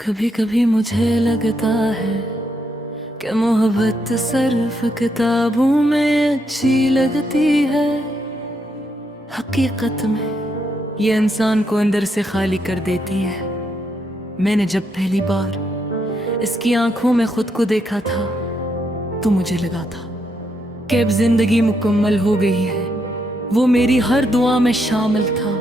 कभी कभी मुझे लगता है कि मोहब्बत सिर्फ किताबों में अच्छी लगती है। हकीकत में ये इंसान को अंदर से खाली कर देती है। मैंने जब पहली बार इसकी आंखों में खुद को देखा था तो मुझे लगा था कि अब जिंदगी मुकम्मल हो गई है। वो मेरी हर दुआ में शामिल था,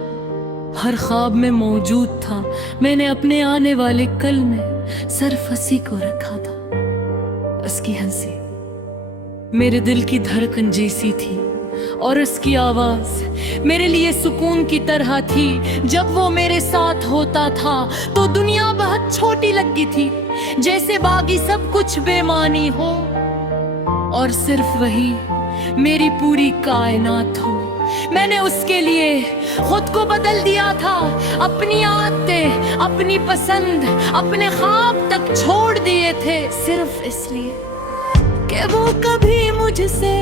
हर ख्वाब में मौजूद था। मैंने अपने आने वाले कल में सिर्फ हंसी को रखा था। उसकी हंसी मेरे दिल की धड़कन जैसी थी और उसकी आवाज मेरे लिए सुकून की तरह थी। जब वो मेरे साथ होता था तो दुनिया बहुत छोटी लगती थी, जैसे बाकी सब कुछ बेमानी हो और सिर्फ वही मेरी पूरी कायनात हो। मैंने उसके लिए खुद को बदल दिया था, अपनी आदतें, अपनी पसंद, अपने ख्वाब तक छोड़ दिए थे, सिर्फ इसलिए कि वो कभी मुझसे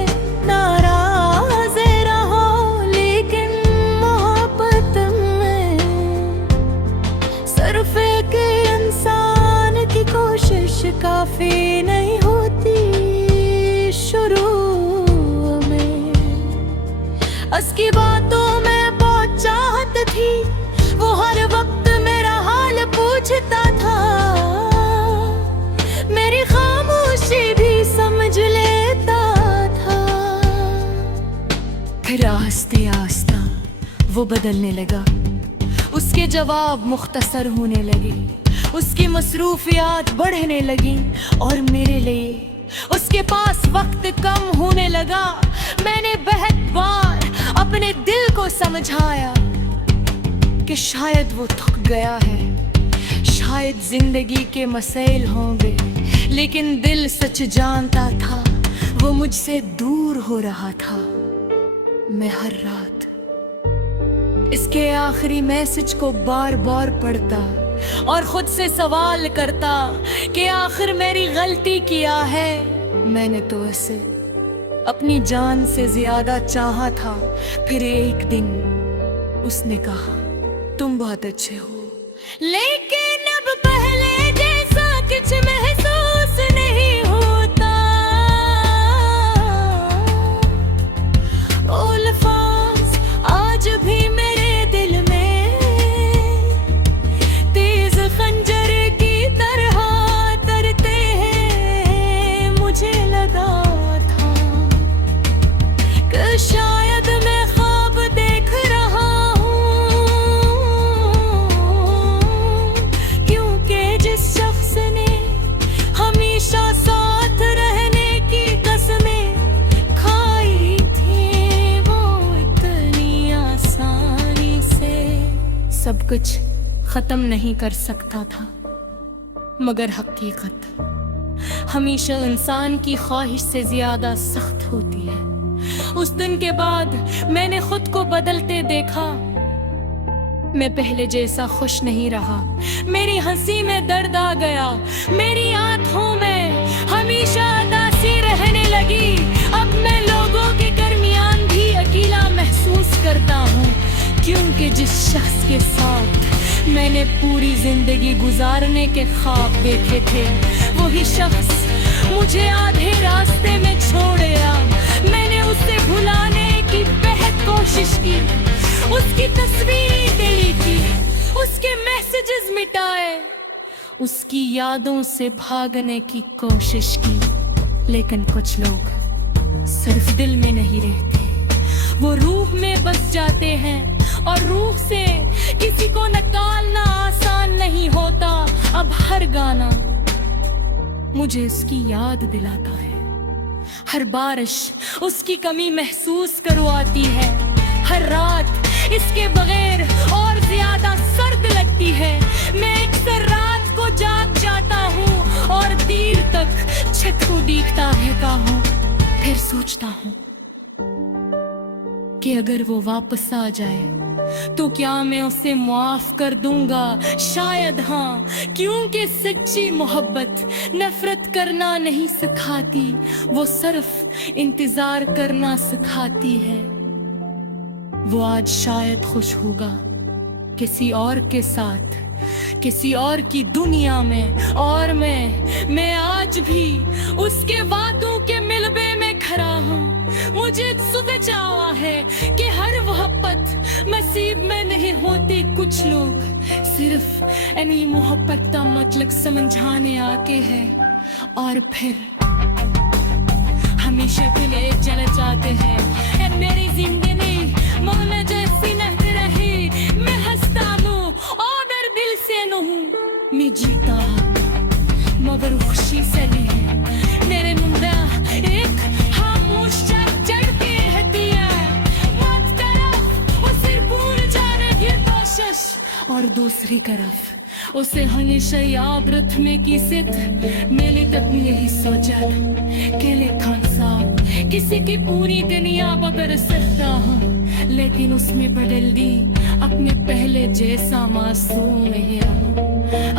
नाराज रहो। लेकिन मोहब्बत में सिर्फ एक इंसान की कोशिश काफी नहीं होती। शुरू उसकी बातों में बहुत चाहत थी, वो हर वक्त मेरा हाल पूछता था, मेरी खामोशी भी समझ लेता था। फिर आहिस्ते आहिस्ता वो बदलने लगा, उसके जवाब मुख्तसर होने लगे, उसकी मसरूफियात बढ़ने लगी और मेरे लिए उसके पास वक्त कम होने लगा। मैंने बहुत बार अपने दिल को समझाया कि शायद वो थक गया है, शायद जिंदगी के मसैल होंगे, लेकिन दिल सच जानता था वो मुझसे दूर हो रहा था। मैं हर रात इसके आखिरी मैसेज को बार बार पढ़ता और खुद से सवाल करता कि आखिर मेरी गलती क्या है। मैंने तो उसे अपनी जान से ज्यादा चाहा था। फिर एक दिन उसने कहा, तुम बहुत अच्छे हो, लेकिन अब पहले जैसा कुछ महसूस नहीं होता। ओ अल्फाज आज भी मेरे दिल में तेज खंजर की तरह तरते हैं। मुझे लगा शायद मैं ख्वाब देख रहा हूँ, क्योंकि जिस शख्स ने हमेशा साथ रहने की कसमें खाई थी, वो इतनी आसानी से सब कुछ खत्म नहीं कर सकता था। मगर हकीकत हमेशा इंसान की ख्वाहिश से ज्यादा सख्त होती है। उस दिन के बाद मैंने खुद को बदलते देखा। मैं पहले जैसा खुश नहीं रहा, मेरी हंसी में दर्द आ गया, मेरी आंखों में हमेशा उदासी रहने लगी। अब मैं लोगों के दरमियान भी अकेला महसूस करता हूँ, क्योंकि जिस शख्स के साथ मैंने पूरी जिंदगी गुजारने के ख्वाब देखे थे, वही शख्स मुझे आधे रास्ते में छोड़ गया। मैंने उसे भुलाने की बेहद कोशिश की, उसकी तस्वीर डिलीट की, उसके मैसेजेस मिटाए, उसकी यादों से भागने की कोशिश की। लेकिन कुछ लोग सिर्फ दिल में नहीं रहते, वो रूह में बस जाते हैं, और रूह से किसी को निकालना आसान नहीं होता। अब हर गाना मुझे उसकी याद दिलाता है, हर बारिश उसकी कमी महसूस करवाती है, हर रात इसके बगैर और ज्यादा सर्द लगती है। मैं अक्सर रात को जाग जाता हूँ और देर तक छत को देखता रहता हूँ। फिर सोचता हूँ कि अगर वो वापस आ जाए तो क्या मैं उसे माफ कर दूंगा? शायद हाँ, क्योंकि सच्ची मोहब्बत नफरत करना नहीं सिखाती, वो सिर्फ इंतजार करना सिखाती है। वो आज शायद खुश होगा किसी और के साथ, किसी और की दुनिया में, और मैं आज भी उसके वादों के मिलबे में खड़ा हूँ। मुझे सुबह चावा है कि हर मोहब्बत नसीब में नहीं होती। कुछ लोग सिर्फ इन्हीं मोहब्बत का मतलब समझाने आते हैं और फिर हमेशा के लिए चले जाते हैं। ए मेरी जिंदगी मौला जैसी नहीं रही, मैं हंसता हूँ और दिल से नहीं, मैं जीता मगर खुशी से नहीं। मेरे मुंडा एक खामोश चढ़ती रहती है, मत तरफ वो सिर भूल जाने की कोशिश, और दूसरी तरफ उसे हमेशा याद रखने की जिद। मैंने तब यही सोचा कि खान साहब किसी की पूरी दुनिया बदल सकता हूँ, लेकिन उसमें बदल दी अपने पहले जैसा मासूम नहीं रहूं।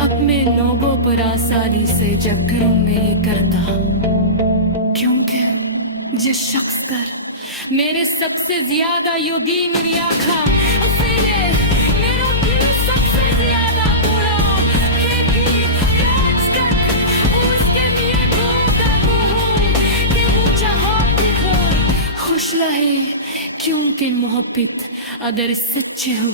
अपने लोगों पर आसानी से जख्म नहीं करता, क्योंकि जिस शख्स कर मेरे सबसे ज्यादा योगी मेरी आँखा, उसने मेरा दिल सबसे ज्यादा बुरा कि आज तक उसके लिए घूमता हूँ कि वो चाहती हो खुश रहे, क्योंकि मोहब्बत अगर सच्ची हो